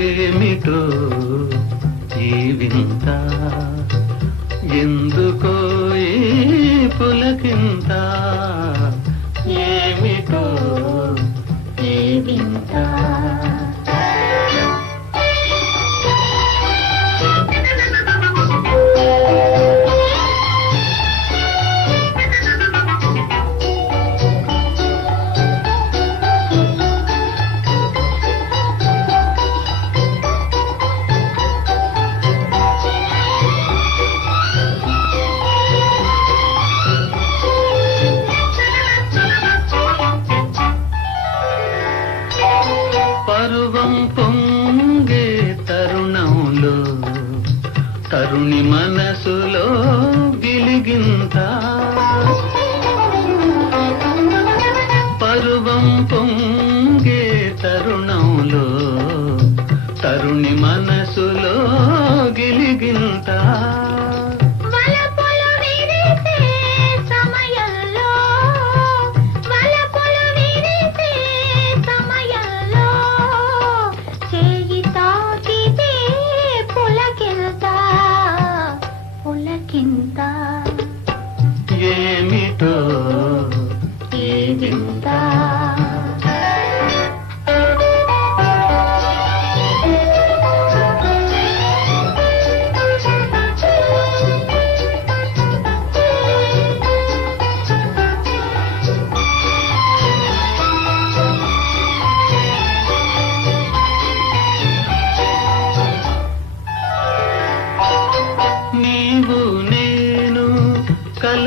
ఏమిటో ఈ వింత ఎందుకో ఈ పులకింత ಕರುಣಿ ಮನಸು ఏమిటో? ఈ వింత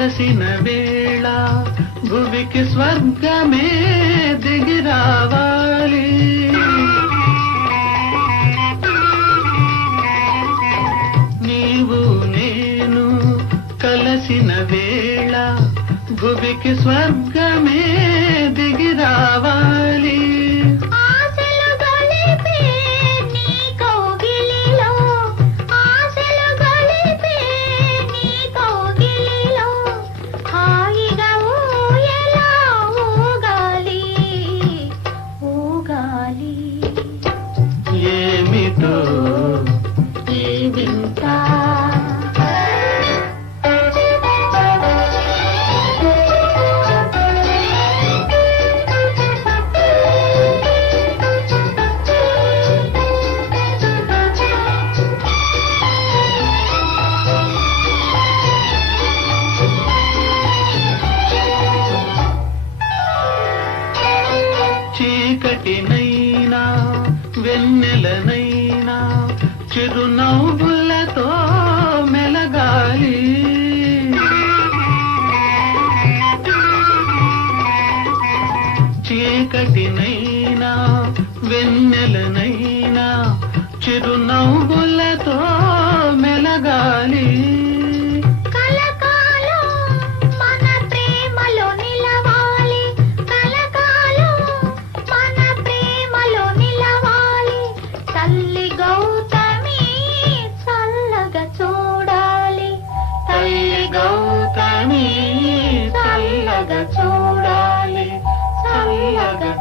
కలసిన వేళ భువికి స్వర్గమే దిగి రావాలి నీవు నేను కలసిన వేళ భువికి స్వర్గమే దిగి రావాలి ये వెన్నెలనైనా చిరునవ్వులతో మెలగాలి. చీకటినైనా వెన్నెలనైనా చిరునవ్వులతో మెలగాలి. చూడాలి చల్లగా